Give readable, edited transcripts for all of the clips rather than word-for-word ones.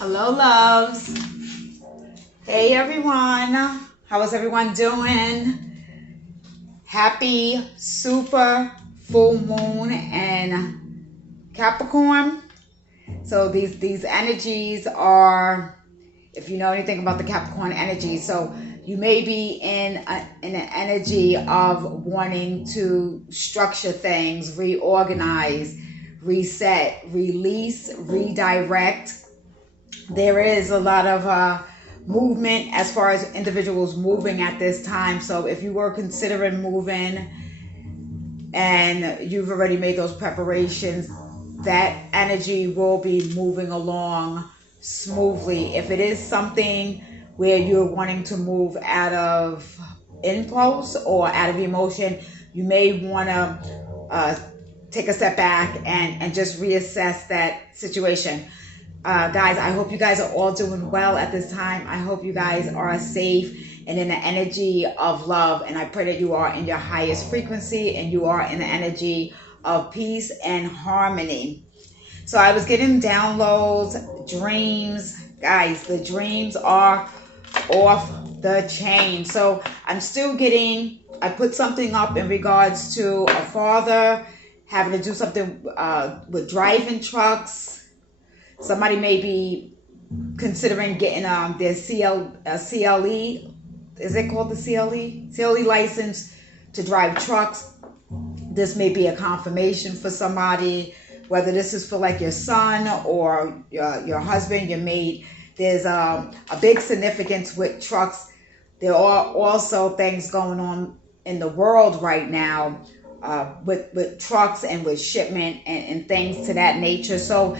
Hello, loves. Hey, everyone. How is everyone doing? Happy super full moon in Capricorn. So these energies are, if you know anything about the Capricorn energy, so you may be in an energy of wanting to structure things, reorganize, reset, release, redirect. There is a lot of movement as far as individuals moving at this time. So if you were considering moving and you've already made those preparations, that energy will be moving along smoothly. If it is something where you're wanting to move out of impulse or out of emotion, you may want to take a step back and just reassess that situation. Guys, I hope you guys are all doing well at this time. I hope you guys are safe and in the energy of love. And I pray that you are in your highest frequency and you are in the energy of peace and harmony. So I was getting downloads, dreams. Guys, the dreams are off the chain. So I'm still getting, I put something up in regards to a father having to do something with driving trucks. Somebody may be considering getting their CLE. Is it called the CLE? CLE license to drive trucks. This may be a confirmation for somebody, whether this is for like your son or your husband, your mate. There's a big significance with trucks. There are also things going on in the world right now with trucks and with shipment and things to that nature. So,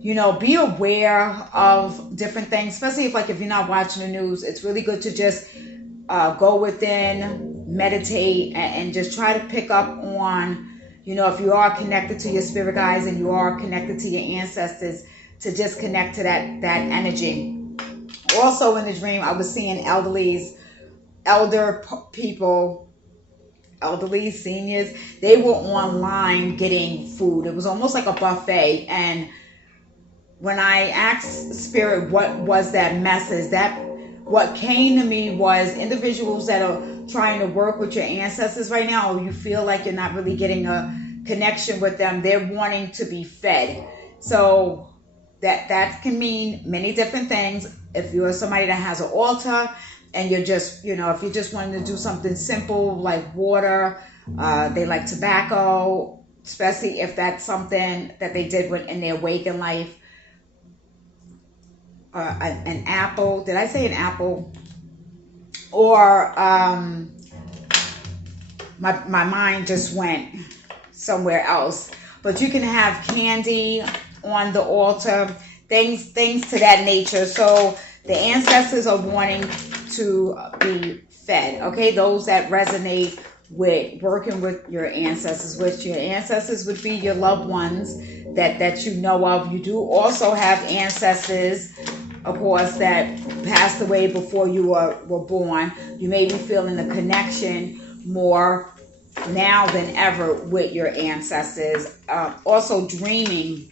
you know, be aware of different things, especially if you're not watching the news. It's really good to just go within, meditate, and just try to pick up on, you know, if you are connected to your spirit guides and you are connected to your ancestors, to just connect to that energy. Also in the dream, I was seeing elderly seniors. They were online getting food. It was almost like a buffet. And when I asked Spirit what was that message, what came to me was individuals that are trying to work with your ancestors right now, or you feel like you're not really getting a connection with them. They're wanting to be fed. So that can mean many different things. If you're somebody that has an altar and you're just, you know, if you're just wanting to do something simple like water, they like tobacco, especially if that's something that they did in their waking life. An apple. Did I say an apple? Or my mind just went somewhere else. But you can have candy on the altar, things to that nature. So the ancestors are wanting to be fed. Okay, those that resonate with working with your ancestors, which your ancestors would be your loved ones that you know of. You do also have ancestors, of course, that passed away before you were born. You may be feeling the connection more now than ever with your ancestors. Also dreaming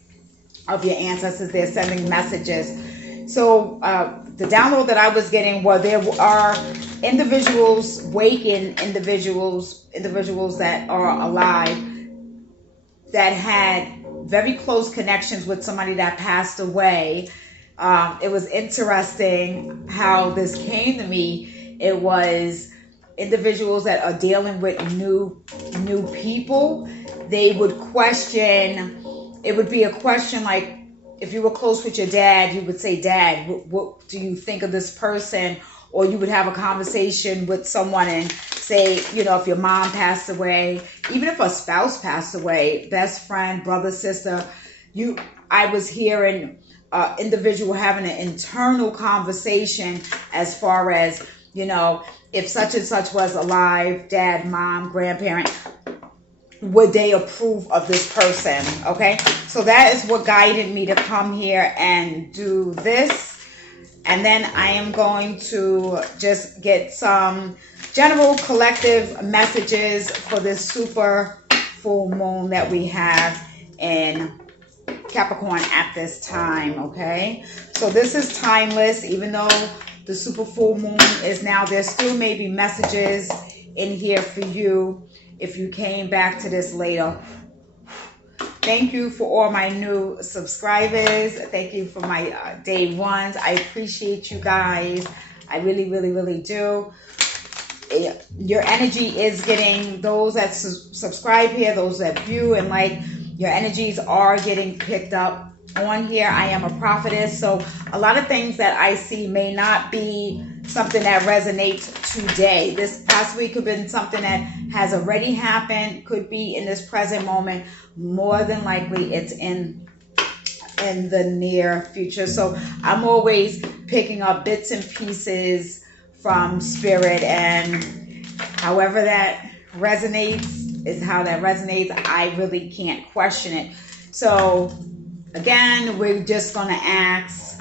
of your ancestors. They're sending messages. So the download that I was getting was there are individuals, waking individuals that are alive that had very close connections with somebody that passed away. It was interesting how this came to me. It was individuals that are dealing with new people. They would question. It would be a question like, if you were close with your dad, you would say, "Dad, what do you think of this person?" Or you would have a conversation with someone and say, you know, if your mom passed away, even if a spouse passed away, best friend, brother, sister, I was hearing individual having an internal conversation as far as, you know, if such and such was alive, dad, mom, grandparent, would they approve of this person? Okay, so that is what guided me to come here and do this. And then I am going to just get some general collective messages for this super full moon that we have in Capricorn at this time, okay? So this is timeless. Even though the super full moon is now, there still may be messages in here for you if you came back to this later. Thank you for all my new subscribers. Thank you for my day ones. I appreciate you guys. I really, really, really do. Your energy is getting, those that subscribe here, those that view and like, your energies are getting picked up on here. I am a prophetess, so a lot of things that I see may not be something that resonates today. This past week could have been something that has already happened, could be in this present moment. More than likely it's in the near future. So I'm always picking up bits and pieces from spirit, and however that resonates is how that resonates. I really can't question it. So again, we're just going to ask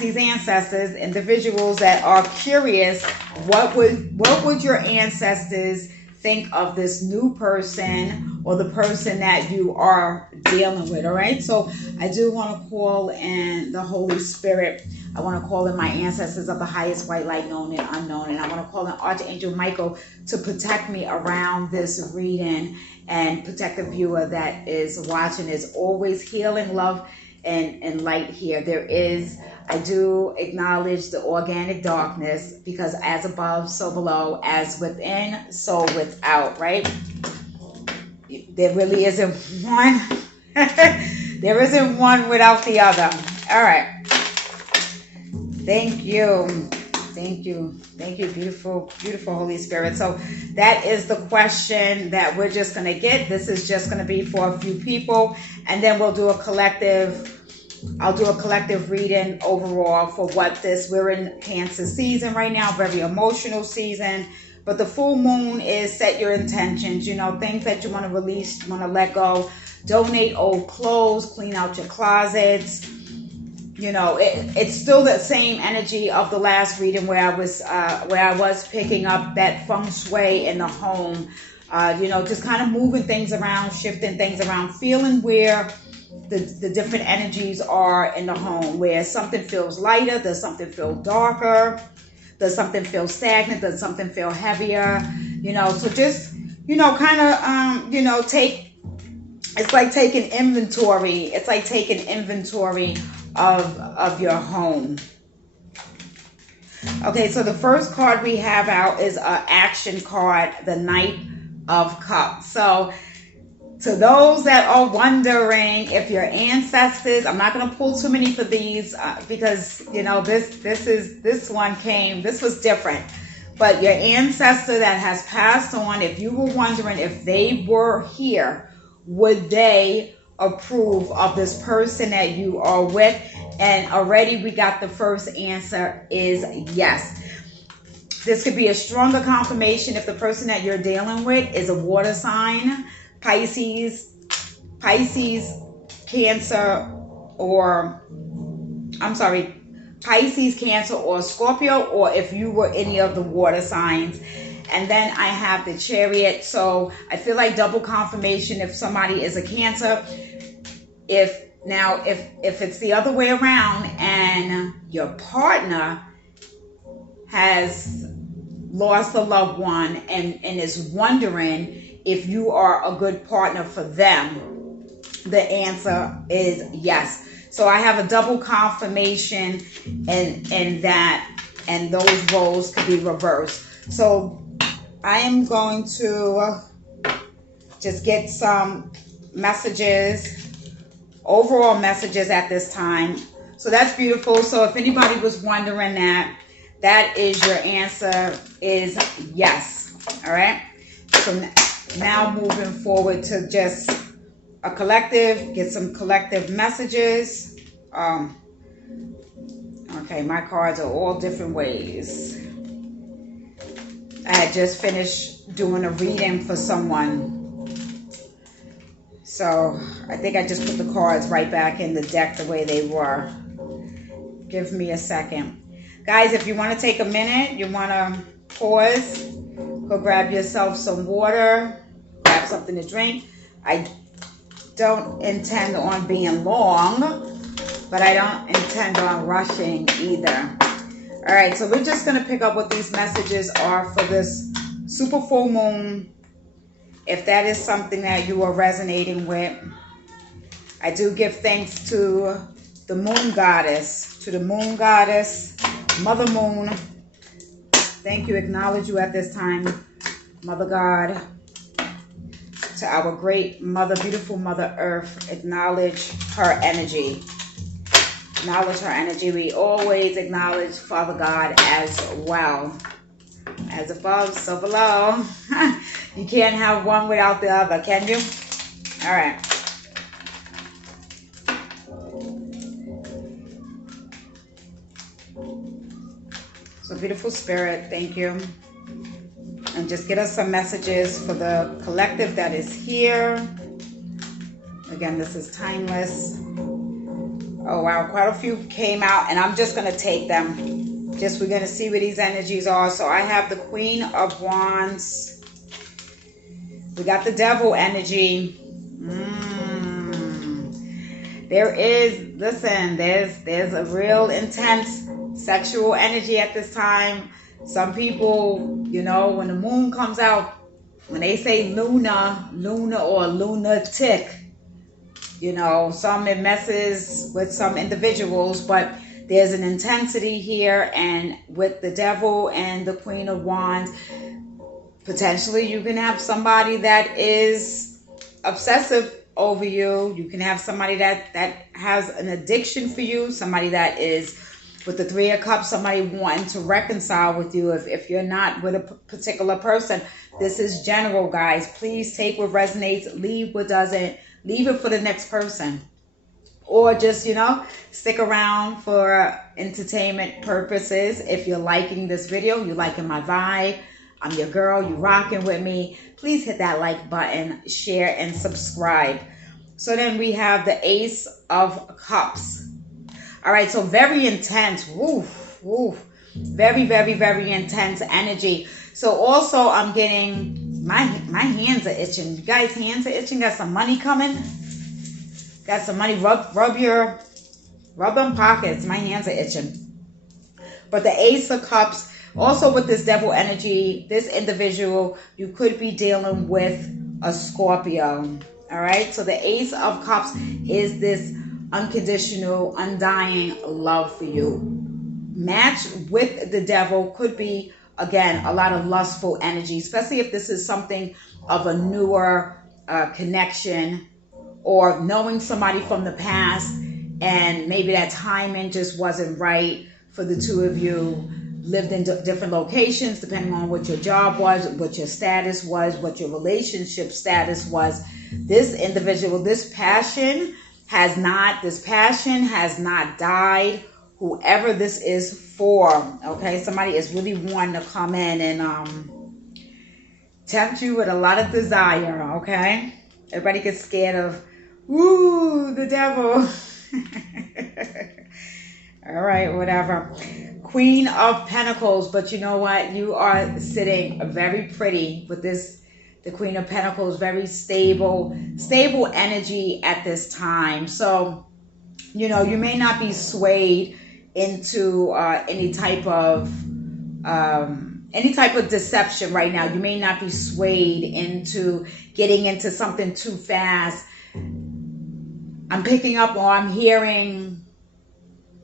these ancestors, individuals that are curious, what would your ancestors think of this new person or the person that you are dealing with? All right, so I do want to call in the Holy Spirit. I want to call in my ancestors of the highest white light, known and unknown, and I want to call in Archangel Michael to protect me around this reading and protect the viewer that is watching. There's always healing, love, and light here. I do acknowledge the organic darkness, because as above, so below, as within, so without, right? There really isn't one. There isn't one without the other. All right. Thank you. Thank you. Thank you, beautiful, beautiful Holy Spirit. So that is the question that we're just going to get. This is just going to be for a few people, and then we'll do a collective. I'll do a collective reading overall for what we're in Cancer season right now, very emotional season. But the full moon is set your intentions, things that you want to release, you want to let go, donate old clothes, clean out your closets. It's still the same energy of the last reading where I was picking up that feng shui in the home, just kind of moving things around, shifting things around, feeling where the different energies are in the home, where something feels lighter, does something feel darker, does something feel stagnant, does something feel heavier, so just, it's like taking inventory. It's like taking inventory of your home. Okay, so the first card we have out is an action card, the Knight of Cups. So to those that are wondering if your ancestors, I'm not going to pull too many for these because this was different. But your ancestor that has passed on, if you were wondering if they were here, would they approve of this person that you are with? And already we got the first answer is yes. This could be a stronger confirmation if the person that you're dealing with is a water sign, Pisces, Cancer, or Pisces, Cancer, or Scorpio, or if you were any of the water signs. And then I have the Chariot. So I feel like double confirmation if somebody is a Cancer. If it's the other way around and your partner has lost a loved one and is wondering if you are a good partner for them, the answer is yes. So I have a double confirmation in that, and those roles could be reversed. So I am going to just get some messages, overall messages at this time. So that's beautiful. So if anybody was wondering that is your answer is yes. All right. So now moving forward to just a collective, get some collective messages. Okay, my cards are all different ways. I had just finished doing a reading for someone. So I think I just put the cards right back in the deck the way they were. Give me a second. Guys, if you want to take a minute, you want to pause, go grab yourself some water, grab something to drink. I don't intend on being long, but I don't intend on rushing either. All right, so we're just going to pick up what these messages are for this super full moon. If that is something that you are resonating with, I do give thanks to the moon goddess, Mother Moon. Thank you, acknowledge you at this time, Mother God. To our great Mother, beautiful Mother Earth, acknowledge her energy. Acknowledge her energy. We always acknowledge Father God as well. As above, so below. You can't have one without the other, can you? All right. So beautiful spirit, thank you. And just get us some messages for the collective that is here. Again, this is timeless. Oh wow, quite a few came out, and I'm just going to take them. We're going to see where these energies are. So I have the Queen of Wands. We got the Devil energy. There's a real intense sexual energy at this time. Some people, you know, when the moon comes out, when they say Luna or lunatic, you know, it messes with some individuals, but there's an intensity here. And with the Devil and the Queen of Wands, potentially you can have somebody that is obsessive over you. You can have somebody that has an addiction for you, somebody that is with the Three of Cups, somebody wanting to reconcile with you. If you're not with a particular person, this is general, guys. Please take what resonates, leave what doesn't. Leave it for the next person. Or just, you know, stick around for entertainment purposes. If you're liking this video, you're liking my vibe, I'm your girl, you rocking with me, please hit that like button, share, and subscribe. So then we have the Ace of Cups. All right, so very intense. Very, very, very intense energy. So also I'm getting, my hands are itching. You guys' hands are itching. Got some money coming. Got some money. Rub them pockets. My hands are itching. But the Ace of Cups, also with this Devil energy, this individual, you could be dealing with a Scorpio. All right, so the Ace of Cups is this unconditional, undying love for you. Match with the Devil could be, again, a lot of lustful energy, especially if this is something of a newer connection, or knowing somebody from the past and maybe that timing just wasn't right for the two of you. Lived in different locations depending on what your job was, what your status was, what your relationship status was. This individual, this passion has not died. Whoever this is for, okay? Somebody is really wanting to come in and tempt you with a lot of desire, okay? Everybody gets scared of, the Devil. All right, whatever. Queen of Pentacles, but you know what? You are sitting very pretty with this, the Queen of Pentacles, very stable energy at this time. So, you know, you may not be swayed into any type of deception right now. You may not be swayed into getting into something too fast. I'm picking up, or I'm hearing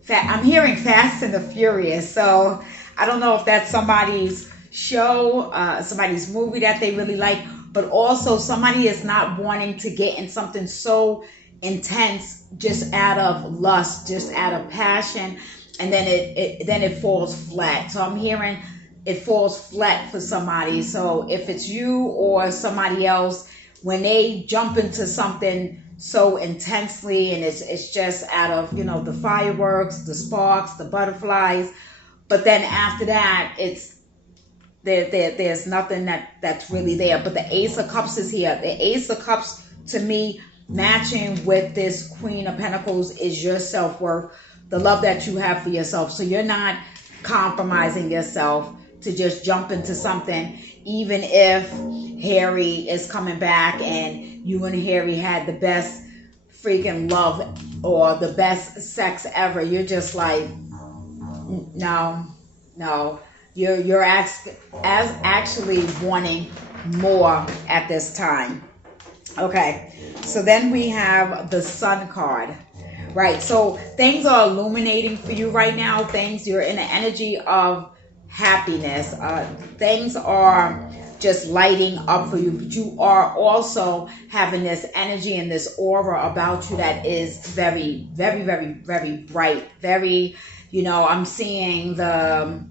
Fast and the Furious. So I don't know if that's somebody's show, somebody's movie that they really like, but also somebody is not wanting to get in something so intense just out of lust, just out of passion, and then it falls flat. So I'm hearing it falls flat for somebody. So if it's you or somebody else, when they jump into something so intensely and it's just out of, you know, the fireworks, the sparks, the butterflies, but then after that it's there's nothing that's really there. But the Ace of Cups is here. The Ace of Cups, to me, matching with this Queen of Pentacles, is your self-worth, the love that you have for yourself. So you're not compromising yourself to just jump into something, even if Harry is coming back and you and Harry had the best freaking love or the best sex ever. You're just like, no. You're actually wanting more at this time. Okay, so then we have the Sun card. Right, so things are illuminating for you right now. You're in the energy of happiness. Things are just lighting up for you. But you are also having this energy and this aura about you that is very, very, very, very bright. Very, I'm seeing the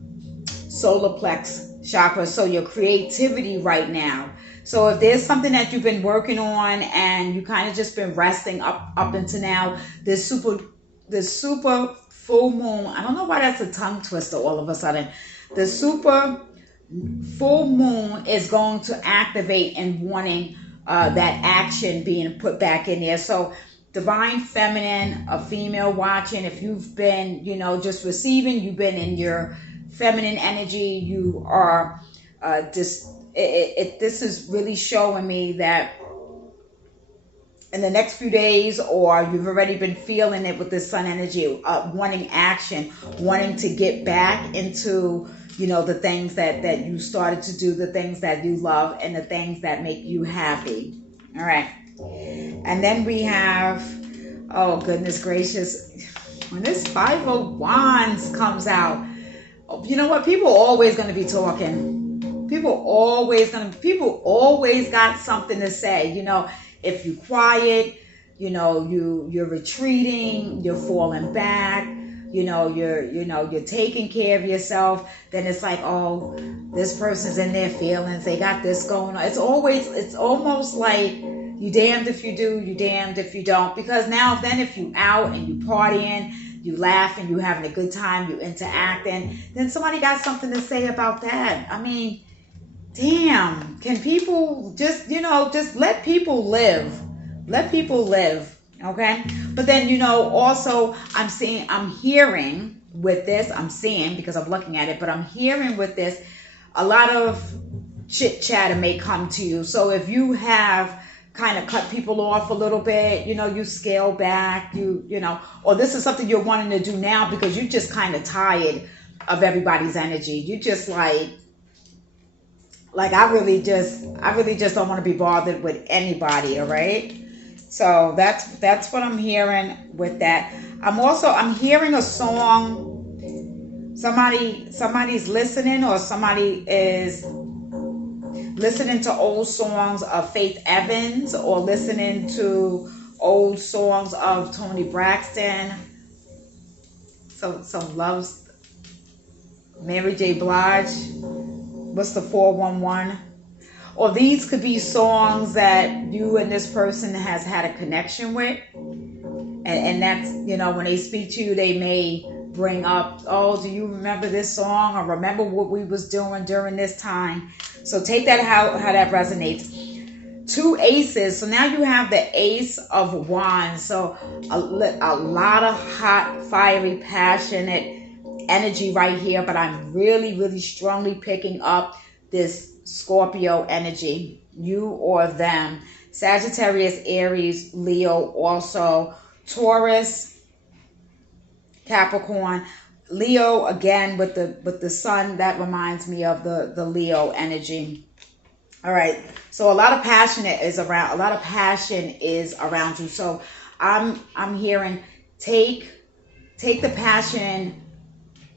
solar plex chakra. So your creativity right now. So if there's something that you've been working on and you kind of just been resting up until now, this super full moon, I don't know why that's a tongue twister all of a sudden. The super full moon is going to activate and wanting that action being put back in there. So divine feminine, a female watching, if you've been, just receiving, you've been in your feminine energy, you are this is really showing me that in the next few days, or you've already been feeling it with this sun energy, wanting action, wanting to get back into, the things that you started to do, the things that you love, and the things that make you happy. All right. And then we have, oh goodness gracious, when this Five of Wands comes out, you know what? People are always going to be talking. People always got something to say. If you quiet, you're retreating, you're falling back, you're taking care of yourself, then it's like, oh, this person's in their feelings, they got this going on. It's almost like you damned if you do, you damned if you don't. Because now then if you out and you partying, you laughing, you having a good time, you interacting, then somebody got something to say about that. I mean, damn, can people just let people live. Let people live, okay? But then, also I'm hearing with this, I'm seeing because I'm looking at it, but I'm hearing with this, a lot of chit chatter may come to you. So if you have kind of cut people off a little bit, you scale back, or this is something you're wanting to do now because you're just kind of tired of everybody's energy. You just like I really just don't want to be bothered with anybody. All right. So that's what I'm hearing with that. I'm hearing a song. Somebody's listening, or somebody is listening to old songs of Faith Evans, or listening to old songs of Tony Braxton. Some loves Mary J. Blige. What's the 411? Or these could be songs that you and this person has had a connection with. And that's, when they speak to you, they may bring up, oh, do you remember this song? Or remember what we was doing during this time? So take that how that resonates. 2 aces. So now you have the Ace of Wands. So a lot of hot, fiery, passionate energy right here, but I'm really, really strongly picking up this Scorpio energy, you or them. Sagittarius, Aries, Leo, also Taurus, Capricorn, Leo again with the sun. That reminds me of the Leo energy. All right, so a lot of passion is around you. So I'm hearing take the passion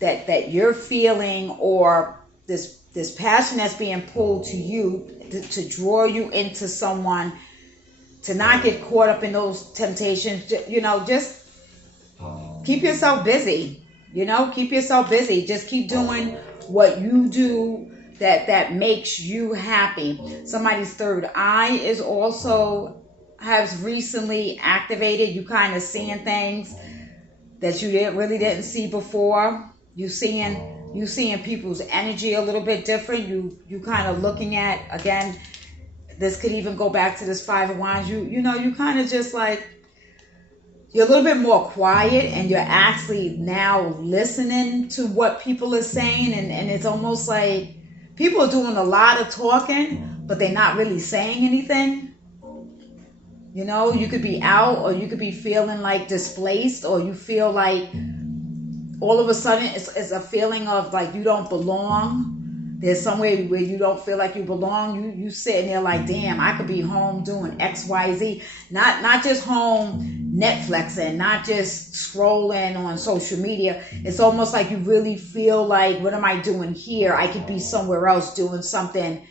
that you're feeling, or this passion that's being pulled to you to draw you into someone, to not get caught up in those temptations. Just keep yourself busy. Keep yourself busy. Just keep doing what you do that makes you happy. Somebody's third eye has recently activated. You kind of seeing things that you really didn't see before. You seeing people's energy a little bit different. You kind of looking at, again, this could even go back to this Five of Wands. You kind of just like, you're a little bit more quiet, and you're actually now listening to what people are saying, and it's almost like people are doing a lot of talking, but they're not really saying anything. You know, you could be out, or you could be feeling like displaced, or you feel like all of a sudden it's a feeling of like you don't belong. There's somewhere where you don't feel like you belong. You sitting there like, damn, I could be home doing X, Y, Z. Not just home Netflixing, not just scrolling on social media. It's almost like you really feel like, what am I doing here? I could be somewhere else doing something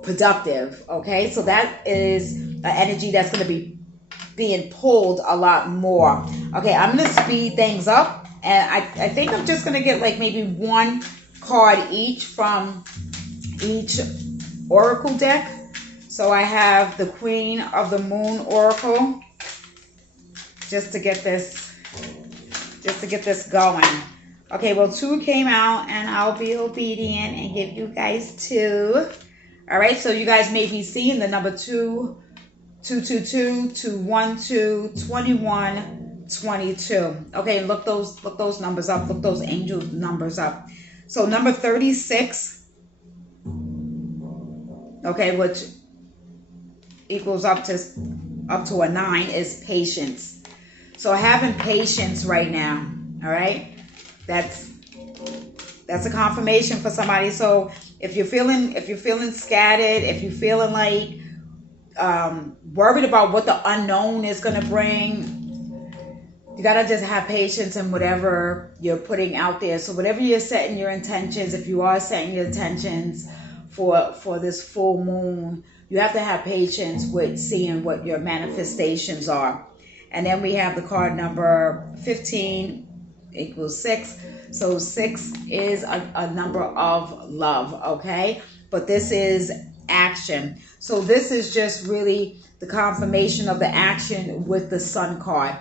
productive. Okay, so that is an energy that's going to be being pulled a lot more. Okay, I'm going to speed things up, and I think I'm just going to get like maybe one card each from each oracle deck. So I have the Queen of the Moon Oracle, just to get this going. Okay, well, 2 came out, and I'll be obedient and give you guys 2. All right, so you guys may be seeing the number 2, 222, 212, 21, 22. Okay, look those numbers up. Look those angel numbers up. So number 36, okay, which equals up to a 9, is patience. So having patience right now, all right, that's a confirmation for somebody. So if you're feeling scattered, if you're feeling like worried about what the unknown is going to bring, you got to just have patience in whatever you're putting out there. So whatever you're setting your intentions, if you are setting your intentions for this full moon, you have to have patience with seeing what your manifestations are. And then we have the card number 15 equals 6. So 6 is a number of love, okay? But this is action. So this is just really the confirmation of the action with the Sun card.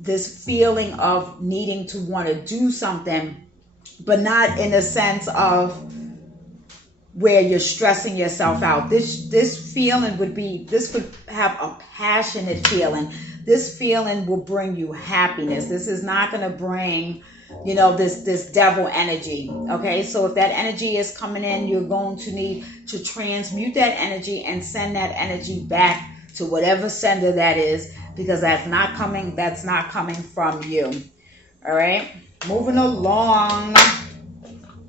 This feeling of needing to want to do something, but not in a sense of where you're stressing yourself out. This feeling would have a passionate feeling. This feeling will bring you happiness. This is not going to bring, you know, this devil energy. Okay, so if that energy is coming in, you're going to need to transmute that energy and send that energy back to whatever sender that is, because that's not coming from you. All right, moving along.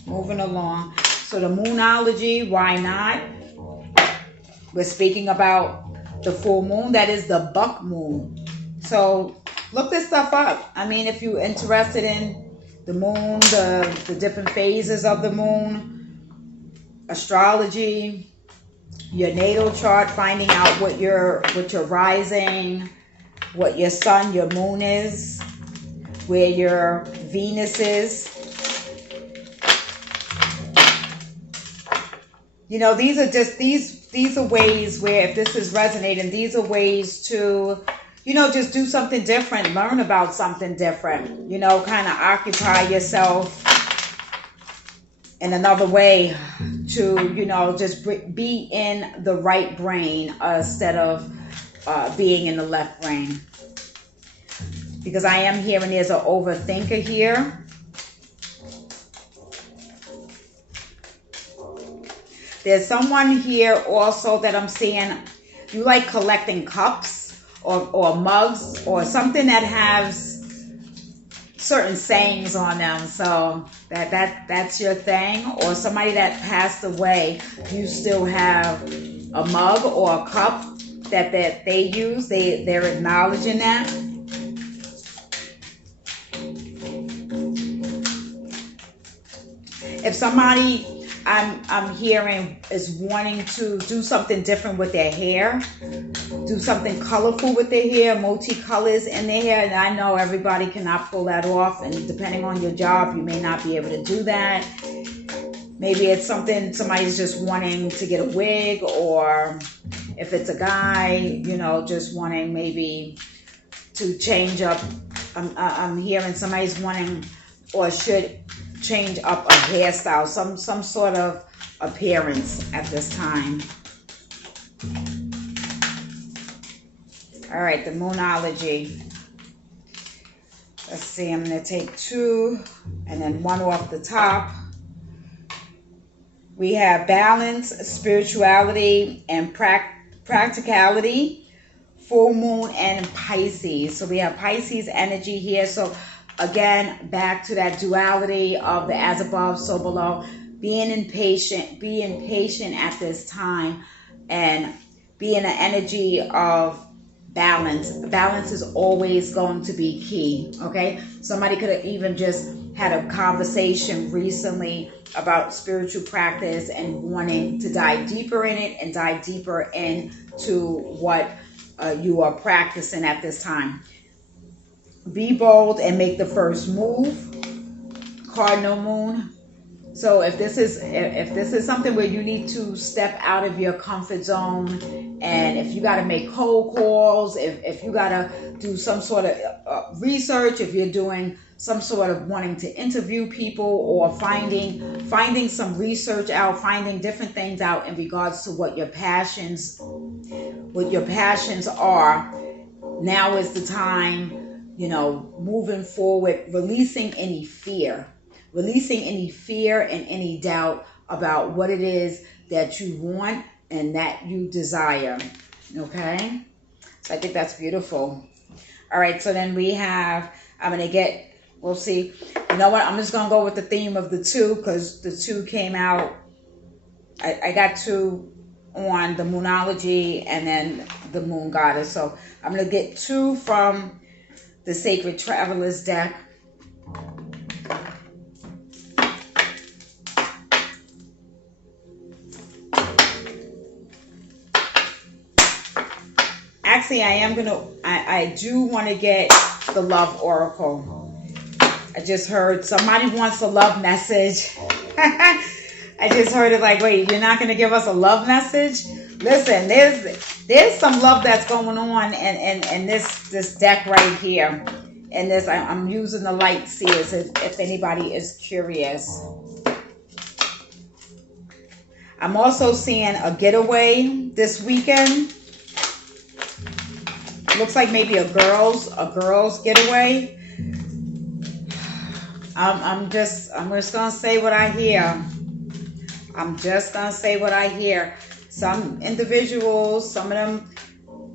So the moonology, why not? We're speaking about the full moon. That is the buck moon. So look this stuff up. I mean, if you're interested in the moon, the different phases of the moon, astrology, your natal chart, finding out what your rising, what your sun, your moon is, where your Venus is. You know, these are ways where, if this is resonating, these are ways to, you know, just do something different, learn about something different, you know, kind of occupy yourself in another way to, you know, just be in the right brain instead of being in the left brain. Because I am hearing there's an overthinker here. There's someone here also that I'm seeing, you like collecting cups or mugs or something that has certain sayings on them. So that's your thing. Or somebody that passed away, you still have a mug or a cup that they use. They're acknowledging that. If somebody I'm hearing is wanting to do something different with their hair, do something colorful with their hair, multicolors in their hair, and I know everybody cannot pull that off, and depending on your job, you may not be able to do that. Maybe it's something somebody's just wanting to get a wig, or if it's a guy, you know, just wanting maybe to change up. I'm hearing somebody's wanting or should change up a hairstyle, some sort of appearance at this time. All right, the moonology. Let's see, I'm going to take 2 and then 1 off the top. We have balance, spirituality, and practicality full moon and Pisces. So we have Pisces energy here. So again, back to that duality of the as above, so below. Being impatient at this time, and being an energy of balance. Balance is always going to be key, okay? Somebody could have even just had a conversation recently about spiritual practice and wanting to dive deeper in it and dive deeper into what you are practicing at this time. Be bold and make the first move. Cardinal moon. So if this is something where you need to step out of your comfort zone, and if you got to make cold calls, if you got to do some sort of research, if you're doing some sort of wanting to interview people, or finding some research out, finding different things out in regards to what your passions are, now is the time, moving forward, releasing any fear and any doubt about what it is that you want and that you desire. Okay? So I think that's beautiful. All right, so then we have, we'll see. You know what? I'm just going to go with the theme of the 2, because the 2 came out. I got 2 on the Moonology and then the Moon Goddess. So I'm going to get 2 from the Sacred Travelers deck. Actually, I do want to get the Love Oracle. I just heard somebody wants a love message. I just heard it like, wait, you're not going to give us a love message? Listen, there's some love that's going on in this deck right here. And this, I'm using the Light Seers if anybody is curious. I'm also seeing a getaway this weekend. Looks like maybe a girls getaway. I'm just gonna say what I hear. Some individuals, some of them,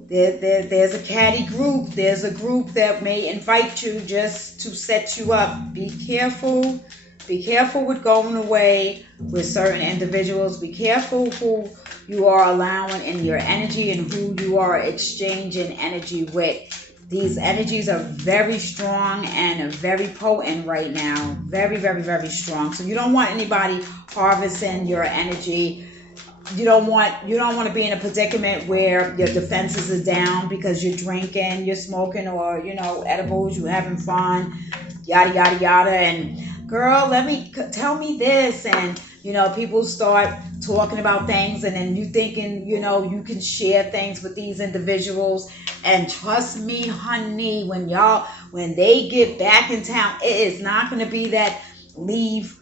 there's a catty group. There's a group that may invite you just to set you up. Be careful. Be careful with going away with certain individuals. Be careful who you are allowing in your energy and who you are exchanging energy with. These energies are very strong and very potent right now. Very, very, very strong. So you don't want anybody harvesting your energy. You don't want to be in a predicament where your defenses are down because you're drinking, you're smoking, or edibles, you're having fun, yada yada yada, and girl, tell me this, and people start talking about things, and then you thinking you can share things with these individuals. And trust me, honey, when they get back in town, it is not going to be that leave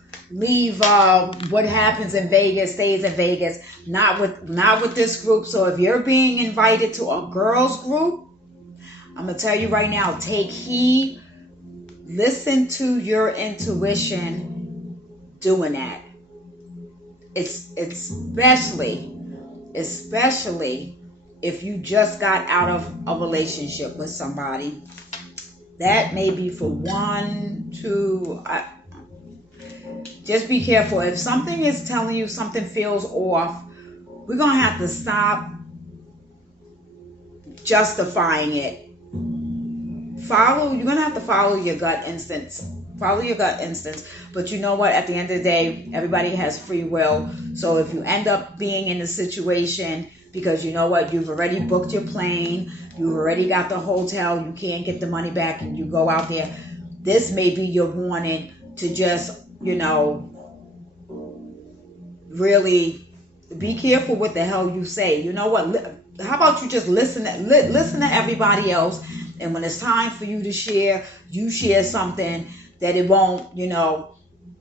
what happens in Vegas stays in Vegas. Not with this group. So if you're being invited to a girls group, I'm gonna tell you right now, take heed. Listen to your intuition doing that. It's especially if you just got out of a relationship with somebody. That may be for 1, 2. Just be careful. If something is telling you something feels off, we're going to have to stop justifying it. You're going to have to follow your gut instincts. Follow your gut instincts. But you know what? At the end of the day, everybody has free will. So if you end up being in a situation because you know what? You've already booked your plane. You've already got the hotel. You can't get the money back and you go out there. This may be your warning to just really be careful what the hell you say. You know what? How about you just listen to everybody else, and when it's time for you to share, you share something that it won't,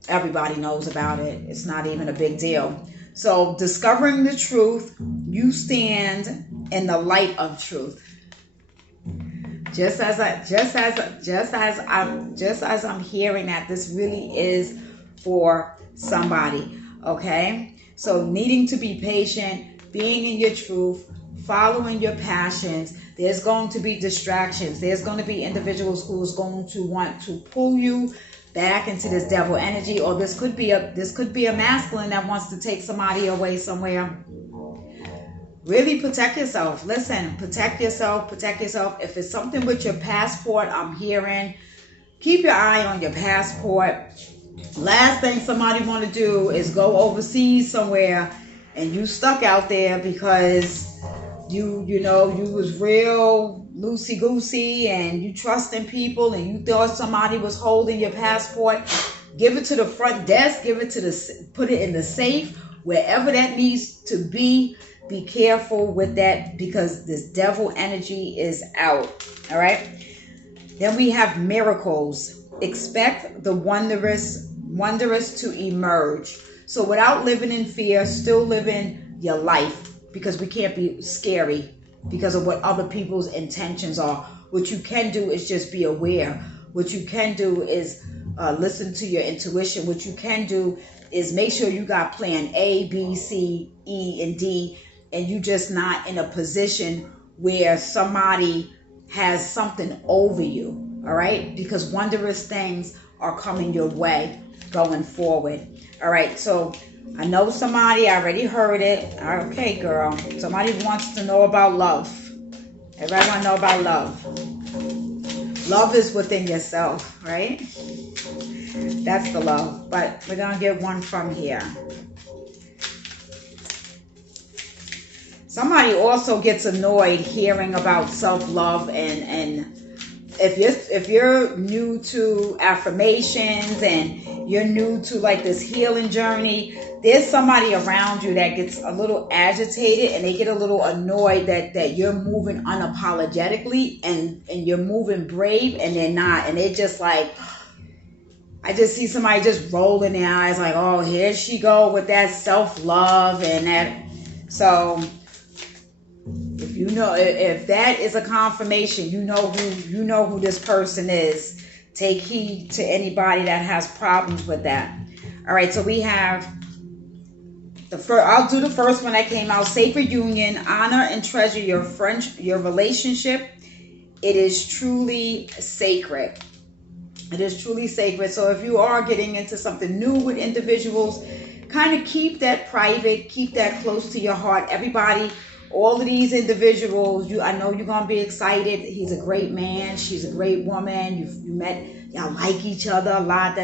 everybody knows about it. It's not even a big deal. So discovering the truth, you stand in the light of truth. Just as I'm hearing that, this really is for somebody, okay? So needing to be patient, being in your truth, following your passions, There's going to be distractions. There's going to be individuals who's going to want to pull you back into this devil energy, or this could be a masculine that wants to take somebody away somewhere. Really protect yourself. Listen, protect yourself, protect yourself. If it's something with your passport, I'm hearing, keep your eye on your passport. Last thing somebody want to do is go overseas somewhere and you stuck out there because you was real loosey-goosey and you trusting people and you thought somebody was holding your passport. Give it to the front desk, put it in the safe, wherever that needs to be. Be careful with that because this devil energy is out. All right. Then we have miracles. Expect the wondrous to emerge. So without living in fear, still living your life, because we can't be scary because of what other people's intentions are. What you can do is just be aware. What you can do is listen to your intuition. What you can do is make sure you got plan A, B, C, E, and D, and you just not in a position where somebody has something over you, all right? Because wondrous things are coming your way going forward, all right? So I know somebody, I already heard it. Okay, girl. Somebody wants to know about love. Everybody want to know about love. Love is within yourself, right? That's the love. But we're going to get one from here. Somebody also gets annoyed hearing about self-love, and if you're new to affirmations and you're new to like this healing journey, there's somebody around you that gets a little agitated and they get a little annoyed that you're moving unapologetically and you're moving brave, and they're not, and they're just like, I just see somebody just rolling their eyes like, oh, here she go with that self-love and that. So if that is a confirmation, you know who this person is. Take heed to anybody that has problems with that. All right, so we have I'll do the first one that came out. Sacred union, honor and treasure your relationship. It is truly sacred. It is truly sacred. So if you are getting into something new with individuals, kind of keep that private, keep that close to your heart. Everybody, all of these individuals, I know you're going to be excited. He's a great man. She's a great woman. You met, y'all like each other a lot,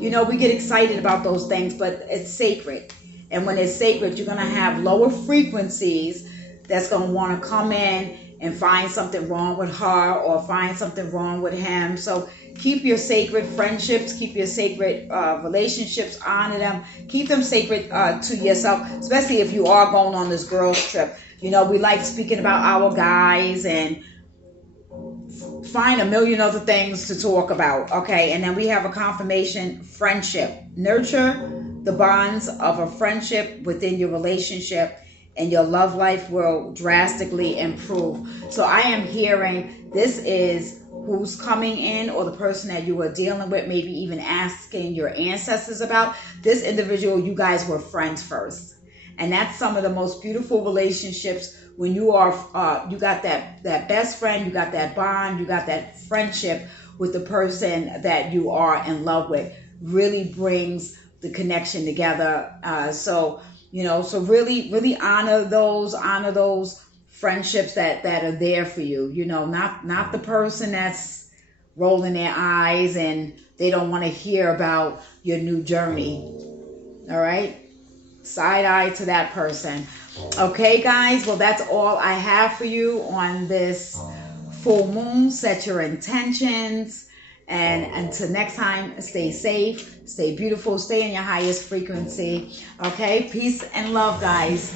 we get excited about those things, but it's sacred. And when it's sacred, you're going to have lower frequencies that's going to want to come in and find something wrong with her or find something wrong with him. So keep your sacred friendships, keep your sacred relationships, honor them, keep them sacred to yourself, especially if you are going on this girls trip. We like speaking about our guys and find a million other things to talk about, okay? And then we have a confirmation, friendship. Nurture the bonds of a friendship within your relationship, and your love life will drastically improve. So I am hearing this is who's coming in, or the person that you are dealing with, maybe even asking your ancestors about. This individual, you guys were friends first. And that's some of the most beautiful relationships when you are, you got that best friend, you got that bond, you got that friendship with the person that you are in love with. Really brings the connection together. So really honor those friendships that are there for you. Not the person that's rolling their eyes and they don't want to hear about your new journey. All right. Side eye to that person. Okay, guys. Well, that's all I have for you on this full moon. Set your intentions. And until next time, stay safe, stay beautiful, stay in your highest frequency. Okay, peace and love, guys.